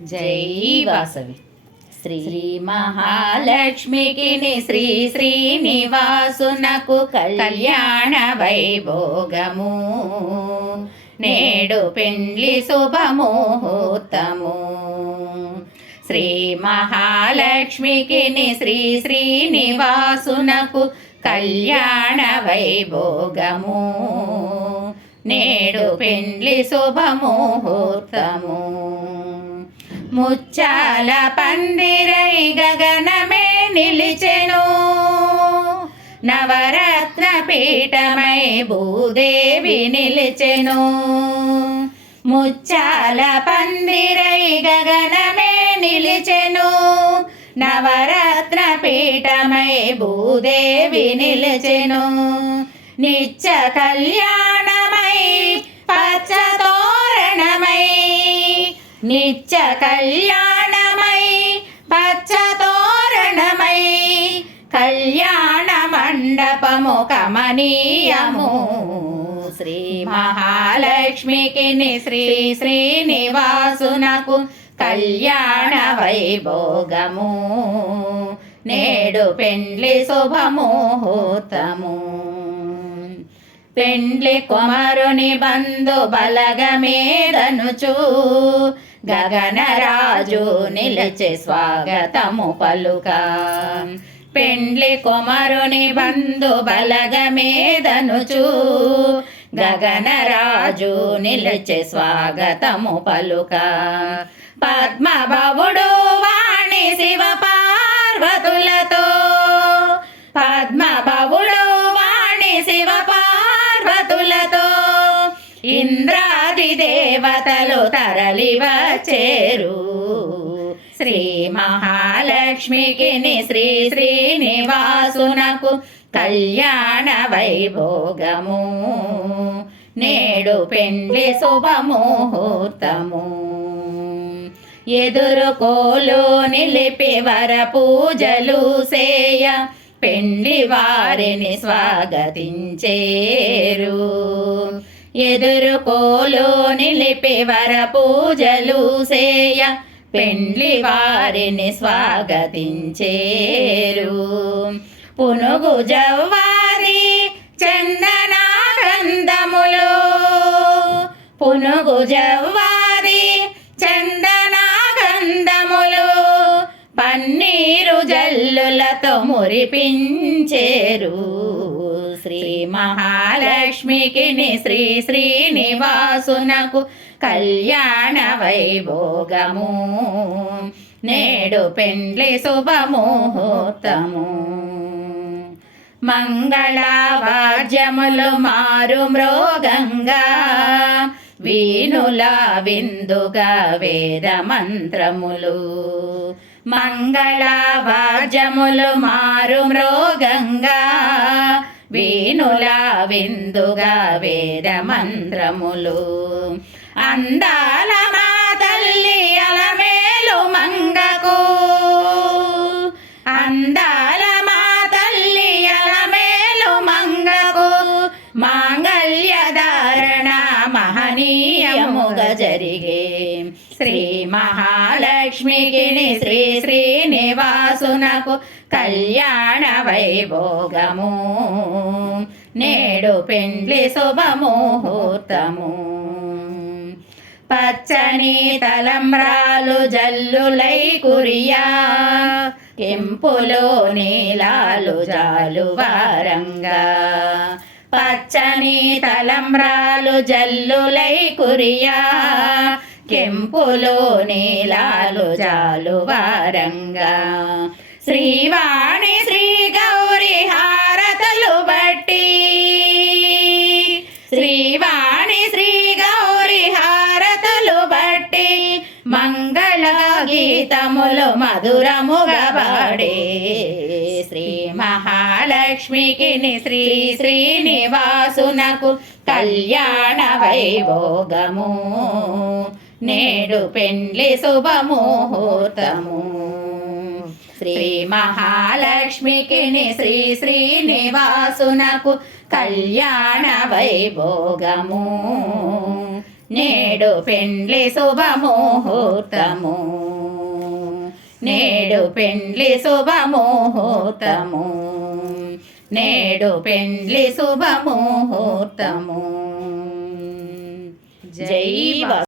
జై వాసవి. శ్రీ మహాలక్ష్మికి శ్రీ శ్రీనివాసునకు కళ్యాణ వైభోగము, నేడు పెండ్లి శుభముహూర్తము. శ్రీ మహాలక్ష్మికి శ్రీ శ్రీనివాసునకు కళ్యాణ వైభోగము, నేడు పెండ్లి శుభముహూర్తము. ముచ్చాల పందిరై గగనమే నిలిచెను, నవరత్న పీఠమై భూదేవి నిలిచెను. ముచ్చాల పందిరై గగనమే నిలిచెను, నవరత్న పీఠమై భూదేవి నిలిచెను. నిత్య కళ్యాణమై పచ్చతోరణమై, నిత్య కళ్యాణమై పచ్చతోరణమై, కళ్యాణ మండపము కమనీయము. శ్రీ మహాలక్ష్మికి శ్రీ శ్రీనివాసునకు కళ్యాణ వైభోగము, నేడు పెండ్లి శుభముహూర్తము. పెండ్లి కుమారుని బంధు బలగమేదనుచు, గగనరాజు నిలిచి స్వాగతము పలుక. పెండ్లి కుమారుని బంధు బలగమేదనుచు, గగనరాజు నిలిచి స్వాగతము పలుక. పద్మభవుడు వాణి శివ పార్వతులతో, పద్మభవుడు వాణి శివ పార్వతులతో, ఇంద్రాది దేవతలు తరలి వచ్చేరు. శ్రీ మహాలక్ష్మికి శ్రీ శ్రీనివాసునకు కళ్యాణ వైభోగము, నేడు పెండ్లి శుభముహూర్తము. ఎదురుకోలు నిలిపి వర పూజలు సేయ, పెండ్లి వారిని స్వాగతించేరు. ఎదురుకోలు నిలిపి వర పూజలు సేయ, పెండ్లి వారిని స్వాగతించేరు. పునుగు జవ్వారి చందనాగంధములు, పునుగు జవ్వారి చందనాగంధములు, పన్నీరు జల్లులతో మురిపించేరు. శ్రీ మహాలక్ష్మికి శ్రీ శ్రీనివాసునకు కళ్యాణ వైభోగము, నేడు పెండ్లి శుభముహూర్తము. మంగళవాద్యములు మారు మ్రోగంగా, వీణుల విందుగా వేద మంత్రములు. మంగళవాద్యములు మారు మ్రోగంగా, వీణుల విందుగా వేద మంత్రములు. అందాల మా తల్లి అలమేలు మంగకు, అందాల మా తల్లి అలమేలు మంగకు, మాంగళ్య ధారణ మహనీయముగా జరిగే. శ్రీ మహాలక్ష్మికి శ్రీ శ్రీనివాసునకు కళ్యాణ వైభోగము, నేడు పెండ్లి శుభముహూర్తము. పచ్చని తలంబ్రాలు జల్లులై కురియా, కెంపులో నీలాలు జాలువారంగా. పచ్చని తలంబ్రాలు జల్లులై కురియా, కెంపులో నీలాలు జాలువారంగా. శ్రీవాణి శ్రీ గౌరి హారతలు బట్టి, శ్రీవాణి శ్రీ గౌరి హారతలు బట్టి, మంగళ గీతములు మధురముగా పాడే. శ్రీ మహాలక్ష్మికి శ్రీ శ్రీనివాసునకు కళ్యాణ వైభోగము, నేడు పెండ్లి శుభముహూర్తము. శ్రీ మహాలక్ష్మికి శ్రీ శ్రీనివాసునకు కళ్యాణ వైభోగము, నేడు పెండ్లి శుభముహూర్తము, నేడు పెండ్లి శుభముహూర్తము, నేడు పెండ్లి శుభముహూర్తము.